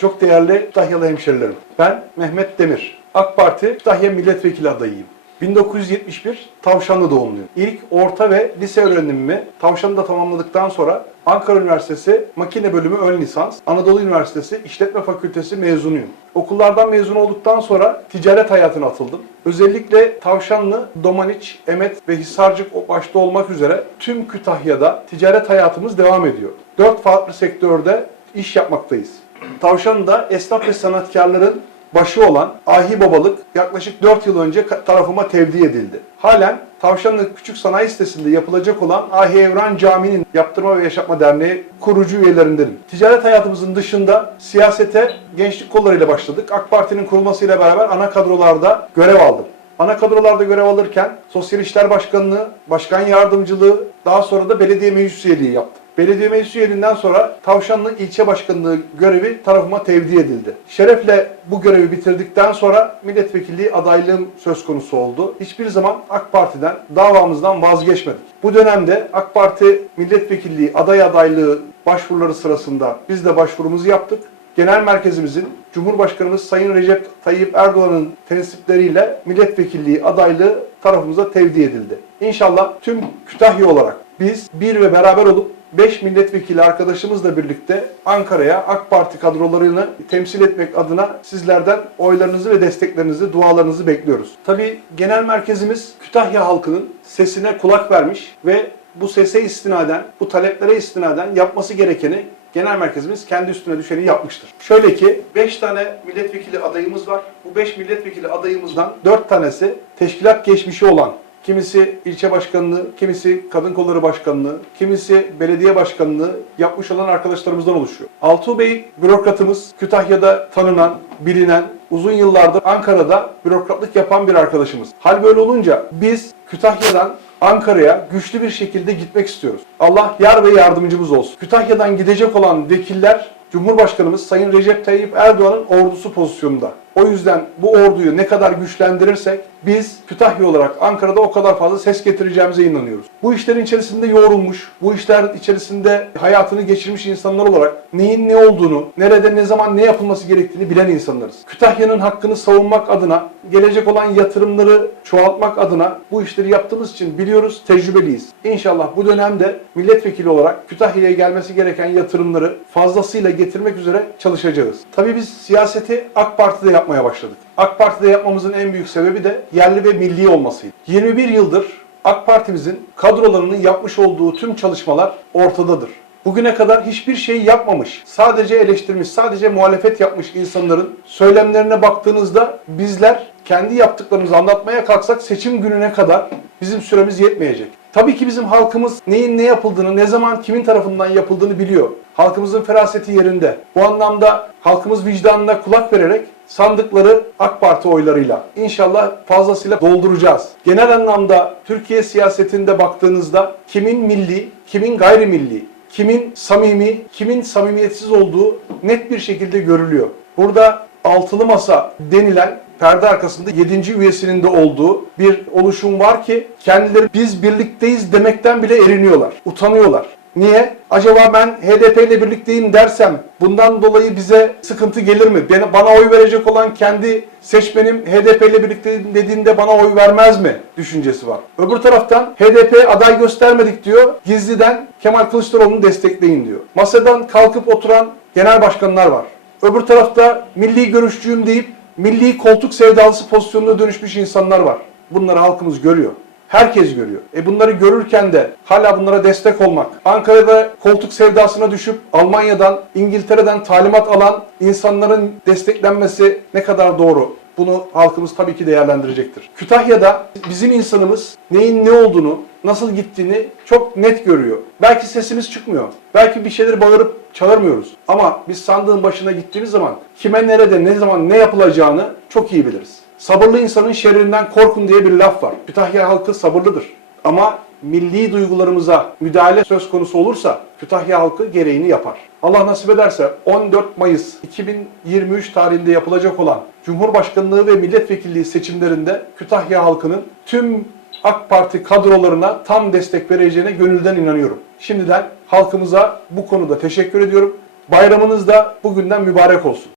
Çok değerli Kütahyalı hemşerilerim. Ben Mehmet Demir. AK Parti Kütahya Milletvekili adayıyım. 1971 Tavşanlı doğumluyum. İlk orta ve lise öğrenimimi Tavşanlı'da tamamladıktan sonra Ankara Üniversitesi Makine Bölümü Ön Lisans, Anadolu Üniversitesi İşletme Fakültesi mezunuyum. Okullardan mezun olduktan sonra ticaret hayatına atıldım. Özellikle Tavşanlı, Domaniç, Emet ve Hisarcık başta olmak üzere tüm Kütahya'da ticaret hayatımız devam ediyor. Dört farklı sektörde iş yapmaktayız. Tavşanlı'da esnaf ve sanatkarların başı olan Ahi Babalık yaklaşık 4 yıl önce tarafıma tevdi edildi. Halen Tavşanlı Küçük Sanayi Sitesi'nde yapılacak olan Ahi Evran Camii'nin Yaptırma ve Yaşatma Derneği kurucu üyelerindenim. Ticaret hayatımızın dışında siyasete gençlik kollarıyla başladık. AK Parti'nin kurulmasıyla beraber ana kadrolarda görev aldım. Ana kadrolarda görev alırken Sosyal İşler Başkanlığı, Başkan Yardımcılığı, daha sonra da belediye meclis üyeliği yaptım. Belediye meclis üyeliğinden sonra Tavşanlı ilçe başkanlığı görevi tarafıma tevdi edildi. Şerefle bu görevi bitirdikten sonra milletvekilliği adaylığım söz konusu oldu. Hiçbir zaman AK Parti'den, davamızdan vazgeçmedik. Bu dönemde AK Parti milletvekilliği aday adaylığı başvuruları sırasında biz de başvurumuzu yaptık. Genel merkezimizin Cumhurbaşkanımız Sayın Recep Tayyip Erdoğan'ın tensipleriyle milletvekilliği adaylığı tarafımıza tevdi edildi. İnşallah tüm Kütahya olarak biz bir ve beraber olup 5 milletvekili arkadaşımızla birlikte Ankara'ya AK Parti kadrolarını temsil etmek adına sizlerden oylarınızı ve desteklerinizi, dualarınızı bekliyoruz. Tabii genel merkezimiz Kütahya halkının sesine kulak vermiş ve bu sese istinaden, bu taleplere istinaden yapması gerekeni genel merkezimiz kendi üstüne düşeni yapmıştır. Şöyle ki 5 tane milletvekili adayımız var. Bu 5 milletvekili adayımızdan 4 tanesi teşkilat geçmişi olan Kimisi ilçe başkanlığı, kimisi kadın kolları başkanlığı, kimisi belediye başkanlığı yapmış olan arkadaşlarımızdan oluşuyor. Altuğ Bey bürokratımız Kütahya'da tanınan, bilinen, uzun yıllardır Ankara'da bürokratlık yapan bir arkadaşımız. Hal böyle olunca biz Kütahya'dan Ankara'ya güçlü bir şekilde gitmek istiyoruz. Allah yar ve yardımcımız olsun. Kütahya'dan gidecek olan vekiller Cumhurbaşkanımız Sayın Recep Tayyip Erdoğan'ın ordusu pozisyonunda. O yüzden bu orduyu ne kadar güçlendirirsek biz Kütahya olarak Ankara'da o kadar fazla ses getireceğimize inanıyoruz. Bu işlerin içerisinde yoğrulmuş, bu işler içerisinde hayatını geçirmiş insanlar olarak neyin ne olduğunu, nerede ne zaman ne yapılması gerektiğini bilen insanlarız. Kütahya'nın hakkını savunmak adına, gelecek olan yatırımları çoğaltmak adına bu işleri yaptığımız için biliyoruz, tecrübeliyiz. İnşallah bu dönemde milletvekili olarak Kütahya'ya gelmesi gereken yatırımları fazlasıyla getirmek üzere çalışacağız. Tabii biz siyaseti AK Parti'de yapmaya başladık. AK Parti'de yapmamızın en büyük sebebi de yerli ve milli olmasıydı. 21 yıldır AK Parti'mizin kadrolarının yapmış olduğu tüm çalışmalar ortadadır. Bugüne kadar hiçbir şey yapmamış, sadece eleştirmiş, sadece muhalefet yapmış insanların söylemlerine baktığınızda bizler kendi yaptıklarımızı anlatmaya kalksak seçim gününe kadar bizim süremiz yetmeyecek. Tabii ki bizim halkımız neyin ne yapıldığını, ne zaman kimin tarafından yapıldığını biliyor. Halkımızın feraseti yerinde. Bu anlamda halkımız vicdanına kulak vererek sandıkları AK Parti oylarıyla inşallah fazlasıyla dolduracağız. Genel anlamda Türkiye siyasetinde baktığınızda kimin milli, kimin gayrimilli, kimin samimi, kimin samimiyetsiz olduğu net bir şekilde görülüyor. Burada altılı masa denilen perde arkasında 7. üyesinin de olduğu bir oluşum var ki kendileri biz birlikteyiz demekten bile eriniyorlar, utanıyorlar. Niye? Acaba ben HDP ile birlikteyim dersem bundan dolayı bize sıkıntı gelir mi? Bana- oy verecek olan kendi seçmenim HDP ile birlikteyim dediğinde bana oy vermez mi? Düşüncesi var. Öbür taraftan HDP aday göstermedik diyor. Gizliden Kemal Kılıçdaroğlu'nu destekleyin diyor. Masadan kalkıp oturan genel başkanlar var. Öbür tarafta milli görüşçüyüm deyip milli koltuk sevdalısı pozisyonuna dönüşmüş insanlar var. Bunları halkımız görüyor. Herkes görüyor. E bunları görürken de hala bunlara destek olmak, Ankara'da koltuk sevdasına düşüp Almanya'dan, İngiltere'den talimat alan insanların desteklenmesi ne kadar doğru? Bunu halkımız tabii ki değerlendirecektir. Kütahya'da bizim insanımız neyin ne olduğunu, nasıl gittiğini çok net görüyor. Belki sesimiz çıkmıyor. Belki bir şeyleri bağırıp çağırmıyoruz. Ama biz sandığın başına gittiğimiz zaman kime nerede, ne zaman ne yapılacağını çok iyi biliriz. Sabırlı insanın şerrinden korkun diye bir laf var. Kütahya halkı sabırlıdır. Ama milli duygularımıza müdahale söz konusu olursa Kütahya halkı gereğini yapar. Allah nasip ederse 14 Mayıs 2023 tarihinde yapılacak olan Cumhurbaşkanlığı ve milletvekilliği seçimlerinde Kütahya halkının tüm AK Parti kadrolarına tam destek vereceğine gönülden inanıyorum. Şimdiden halkımıza bu konuda teşekkür ediyorum. Bayramınız da bugünden mübarek olsun.